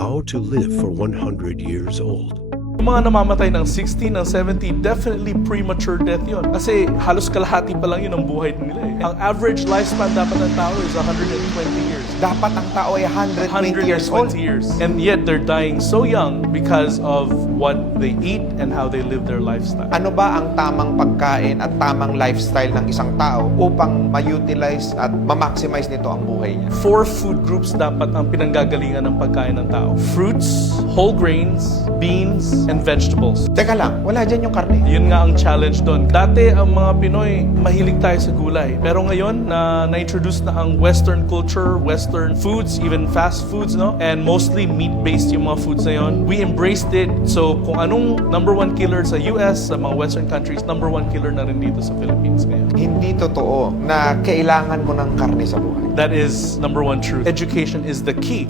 how to live for 100 years old. Yung mga namamatay ng 60, ng 70, definitely premature death yun. Kasi halos kalahati pa lang yun ang buhay nila eh. Ang average lifespan dapat ng tao is 120 years. Dapat ang tao ay 120 years old. 120 years. And yet they're dying so young because of what they eat and how they live their lifestyle. Ano ba ang tamang pagkain at tamang lifestyle ng isang tao upang ma-utilize at ma-maximize nito ang buhay niya? 4 food groups dapat ang pinanggagalingan ng pagkain ng tao. Fruits, whole grains, beans, and vegetables. Teka lang, wala dyan yung karne. Yun nga ang challenge doon. Dati ang mga Pinoy, mahilig tayo sa gulay. Pero ngayon, na-introduce na ang Western culture, Western foods, even fast foods, no? And mostly meat-based yung mga foods na yun. We embraced it. So kung anong number 1 killer sa US, sa mga Western countries, number 1 killer na rin dito sa Philippines ngayon. Hindi totoo na kailangan mo ng karne sa buhay. That is number 1 truth. Education is the key.